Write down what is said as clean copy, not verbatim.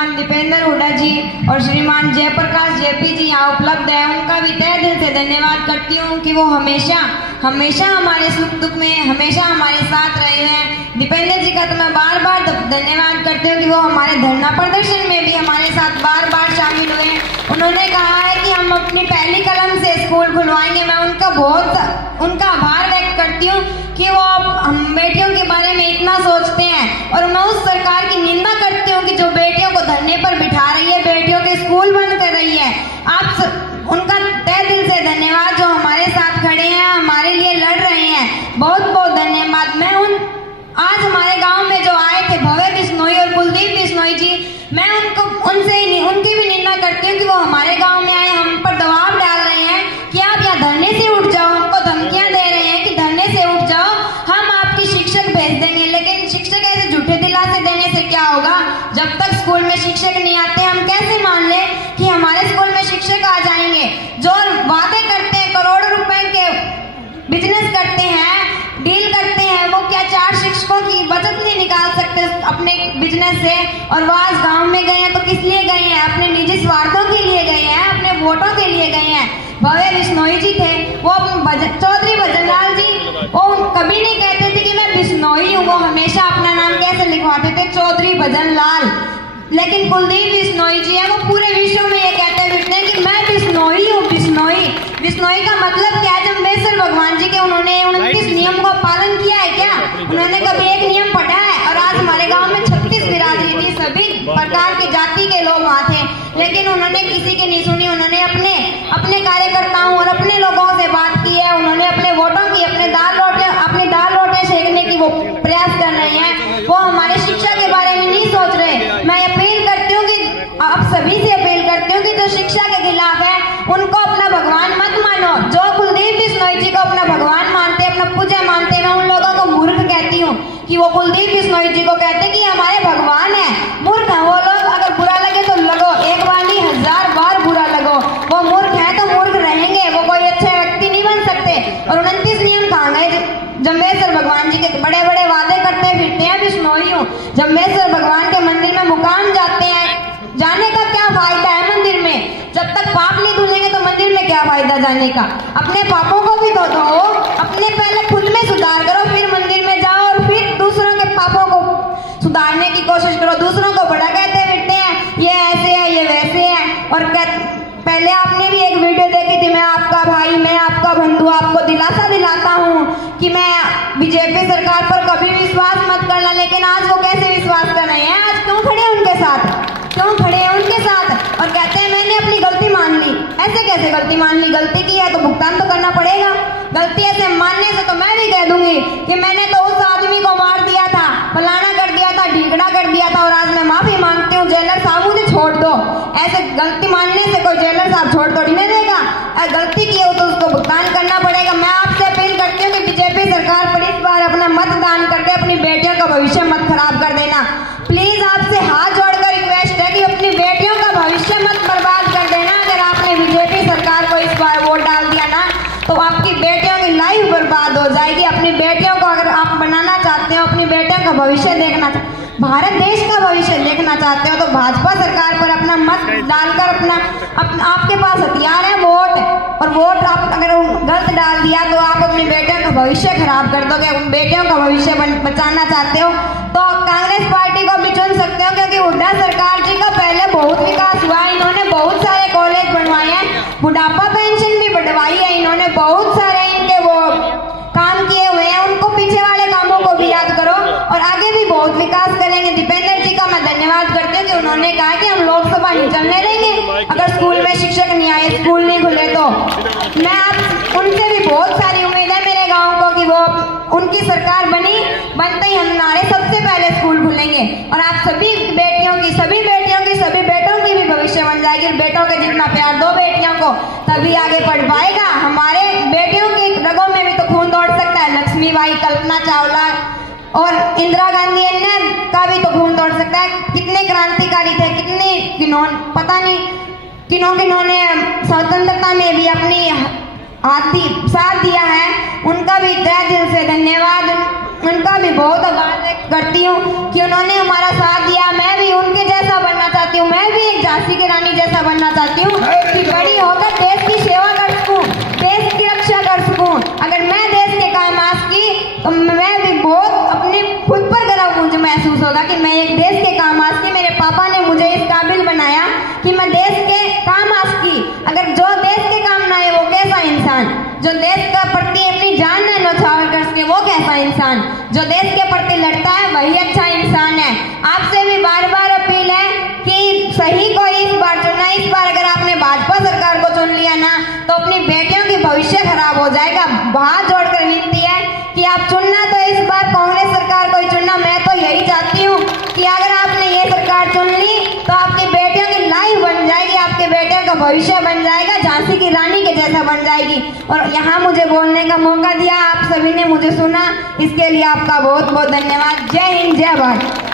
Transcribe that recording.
श्रीमान दीपेंद्र हुड्डा जी और श्रीमान जयप्रकाश जेपी जी यहाँ उपलब्ध है, उनका भी तहे दिल से धन्यवाद करती हूँ कि वो हमेशा हमेशा हमारे सुख दुख में हमेशा हमारे साथ रहे हैं। दीपेंद्र जी का तो मैं बार बार धन्यवाद करती हूँ कि वो हमारे धरना प्रदर्शन में भी हमारे साथ बार बार शामिल हुए। उन्होंने कहा है कि हम अपनी पहली कलम से स्कूल खुलवाएंगे। मैं उनका आभार व्यक्त करती हूँ कि वो हम बेटियों के बारे में इतना सोचते हैं, और मैं उस सरकार की निंदा करती हूँ कि जो बेटियों को धरने पर बिठा रही है, बेटियों के स्कूल बंद कर रही है। उनका तहे दिल से धन्यवाद जो हमारे साथ खड़े हैं, हमारे लिए लड़ रहे हैं, बहुत बहुत धन्यवाद। मैं आज हमारे गांव में जो आए थे भव्य बिश्नोई और कुलदीप बिश्नोई जी, मैं उनकी भी निंदा करती हूँ कि वो हमारे गांव में आए, हम पर दबाव डाल रहे हैं कि आप यहाँ धरने से उठ जाओ, हमको धमकियां दे रहे हैं कि धरने से उठ जाओ, हम आपकी शिक्षक भेज देंगे। लेकिन शिक्षक ऐसे झूठे दिलासे देने से क्या होगा? जब तक स्कूल में शिक्षक नहीं आते हम कैसे मान ले कि हमारे स्कूल में शिक्षक आ जाएंगे? जो वादे करते हैं, करोड़ों रुपए के बिजनेस करते हैं, डील करते हैं, वो क्या 4 शिक्षकों की बचत नहीं निकाल सकते अपने बिजनेस से? और वो आज गाँव में गए हैं तो किस लिए गए हैं? अपने निजी स्वार्थों के लिए गए हैं, अपने वोटों के लिए गए हैं। भव्य बिश्नोई जी थे, वो चौधरी भजनलाल जी, वो कभी नहीं कहते थे कि मैं बिश्नोई हूँ, वो हमेशा अपना नाम कैसे लिखवाते थे? चौधरी भजनलाल। लेकिन कुलदीप बिश्नोई जी है, वो पूरे विश्व में ये कहते हैं कि मैं बिश्नोई हूँ। बिश्नोई का मतलब क्या है? जम्बेश्वर भगवान जी के उन्होंने 29 नियम को पालन किया है क्या? उन्होंने कभी एक नियम पढ़ा है? और आज हमारे गांव में 36 बिरादरी थी, सभी प्रकार की जाति के लोग वहाँ थे, लेकिन उन्होंने किसी की नहीं सुनी। उन्होंने अपने कार्यकर्ताओं और अपने लोगों से बात की है, उन्होंने अपने वोटों की अपने दाल रोटे सेकने की वो प्रयास कर रहे हैं। वो हमारे शिक्षा के बारे में नहीं सोच रहे। मैं अपील करती हूँ कि आप सभी से अपील करती हूँ कि जो शिक्षा के खिलाफ है उनको अपना भगवान मत मानो। जो कुलदीप बिश्नोई जी को अपना भगवान मानते, अपना पूजा मानते, मैं उन लोगों को मूर्ख कहती हूँ कि वो कुलदीप बिश्नोई जी को कहते कि हमारे भगवान है। मूर्ख है वो लोग। अगर बुरा लगे तो लगो, एक बार नहीं 1000 बार बुरा लगो। वो मूर्ख है तो मूर्ख रहेंगे, वो कोई अच्छे व्यक्ति नहीं बन सकते। और 29 नियम कहाँ गए? जम्बेश्वर भगवान जी के बड़े बड़े वादे करते फिरते हैं, बिश्नोई हूँ। जम्बेश्वर भगवान के मंदिर में मुकाम जाते हैं, जाने का क्या फायदा है मंदिर में? जब तक पाप नहीं धुलेंगे तो मंदिर में क्या फायदा जाने का? अपने पापों को भी धो, अपने पहले खुद में सुधार करो, फिर मंदिर में जाओ और फिर दूसरों के पापों को सुधारने की कोशिश करो। दूसरों को बड़ा कहते फिरते हैं, ये ऐसे है, ये वैसे है। और पहले आपने भी एक वीडियो देखी थी, मैं आपका भाई, मैं आपका बंधु, आपको दिलासा दिलाता हूँ कि मैं बीजेपी सरकार पर कभी विश्वास मत करना। लेकिन आज वो कैसे विश्वास कर रहे हैं? आज क्यों खड़े हैं उनके साथ? क्यों खड़े हैं उनके साथ? और कहते हैं मैंने अपनी गलती मान ली। ऐसे कैसे गलती मान ली? गलती की है तो भुगतान तो करना पड़ेगा। गलती ऐसे मानने से तो मैं भी कह दूंगी कि मैंने तो उस आदमी को मार दिया था, फलाना कर दिया था, ढीकड़ा कर दिया था, और आज मैं माफी मांगती हूँ, जेलर साहब मुझे छोड़ दो। ऐसे गलती मानने से कोई जेलर साहब छोड़ थोड़ी नहीं देगा। गलती की हो तो उसको भुगतान करना पड़ेगा। मैं आपसे अपील करती हूँ कि बीजेपी सरकार पर इस बार अपना मतदान करके अपनी बेटियों का भविष्य मत खराब कर देना। प्लीज आपसे हाथ जोड़कर रिक्वेस्ट है कि अपनी बेटियों का भविष्य मत बर्बाद कर देना। अगर आपने बीजेपी सरकार को इस बार वोट डाल दिया ना तो आपकी बेटियों की लाइफ बर्बाद हो जाएगी। अपनी बेटियों को अगर आप बनाना चाहते हो, अपनी बेटियों का भविष्य देखना, भारत देश का भविष्य देखना चाहते हो, तो भाजपा सरकार पर अपना मत डालकर आपके पास हथियार है वोट, और वोट आप अगर गलत डाल दिया तो आप अपनी बेटियों का भविष्य खराब कर दोगे। बेटियों का भविष्य बचाना चाहते हो तो कांग्रेस पार्टी को भी चुन सकते हो, क्योंकि हुड्डा सरकार जी का पहले बहुत विकास हुआ है। इन्होंने बहुत सारे कॉलेज बनवाए हैं, बुढ़ापा पेंशन भी बढ़वाई है, इन्होंने बहुत सारे इनके वो काम किए हुए हैं। उनको पीछे वाले कामों को भी याद करो और आगे भी बहुत विकास करेंगे। दीपेंद्र जी का मैं धन्यवाद करती हूँ कि उन्होंने कहा कि हम लोकसभा नहीं चलने देंगे अगर स्कूल में शिक्षक नहीं आए, स्कूल नहीं खुले तो। मैं आप उनसे भी बहुत सारी उम्मीद है मेरे गाँव को कि वो उनकी सरकार बनते ही हम नारे सबसे पहले स्कूल खुलेंगे और आप सभी बेटियों की, सभी बेटों की भी भविष्य बन जाएगी। बेटों के जितना प्यार दो बेटियों को तभी आगे बढ़ पाएगा। हमारे बेटियों की रगों में भी तो खून दौड़ सकता है। लक्ष्मीबाई, कल्पना चावला और इंदिरा गांधी का भी तो खून दौड़ सकता है। कितने क्रांतिकारी थे, पता नहीं किन्हों ने स्वतंत्रता में भी अपनी साथ दिया है। उनका भी तहे दिल से धन्यवाद, उनका भी बहुत आभार व्यक्त करती हूँ कि उन्होंने हमारा साथ दिया। मैं भी उनके जैसा बनना चाहती हूँ। सही को इस बार चुनना। इस बार अगर आपने भाजपा सरकार को चुन लिया ना तो अपनी बेटियों की भविष्य खराब हो जाएगा। हाथ जोड़कर विनती है कि आप चुनना तो इस बार कांग्रेस सरकार को ही चुनना। मैं तो यही चाहती हूँ कि अगर आपने ये सरकार चुन ली तो आपकी बेटियों की लाइफ बन जाएगी, आपके बेटियों का भविष्य बन जाएगा, झांसी की रानी के जैसा बन जाएगी। और यहाँ मुझे बोलने का मौका दिया, आप सभी ने मुझे सुना, इसके लिए आपका बहुत बहुत धन्यवाद। जय हिंद, जय भारत।